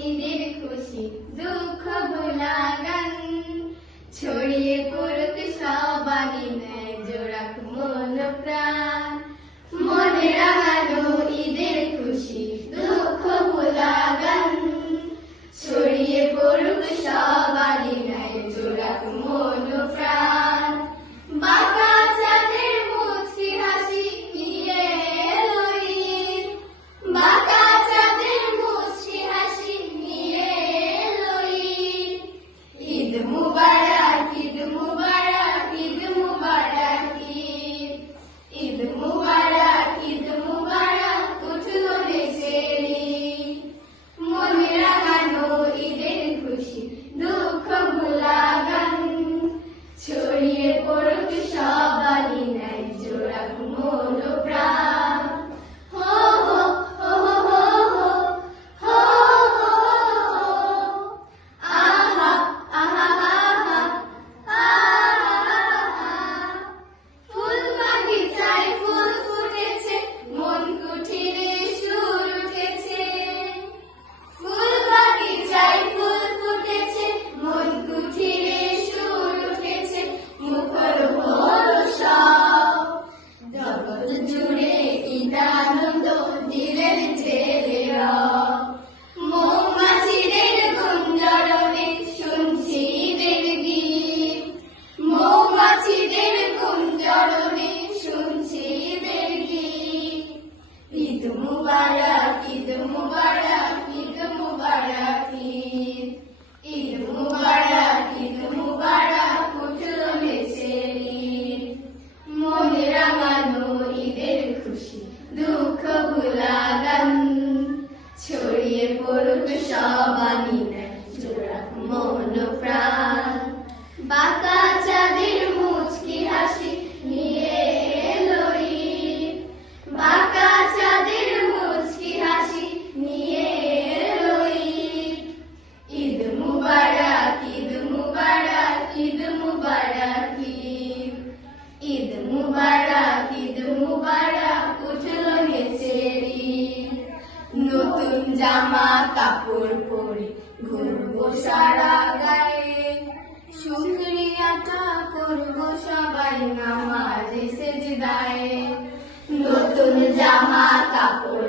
खोई दिल खुशी दुख भुला भुलागन छोड़िए पुरुष জুড়ে কি আনন্দ দিলেন ছেলেরা মৌমাছিদের কুঞ্জরণে শুনছি দেখবি মৌমাছিদের কুঞ্জরণে শুনছি দেখবি ঋতু মুবারক। Bishop. কাপড় পরে ঘুরবো সারা গায়ে। শুক্রিয়াটা করব সবাই নামাজে সেজদায়ে। নতুন জামা কাপড়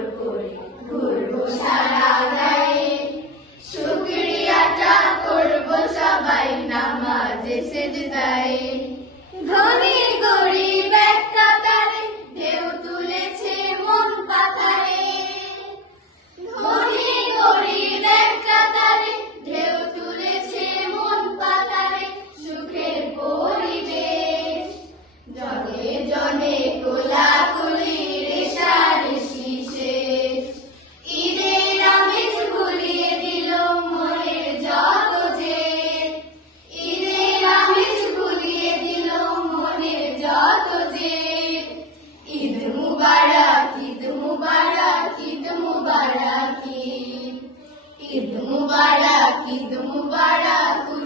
ईद मुबारक ईद मुबारक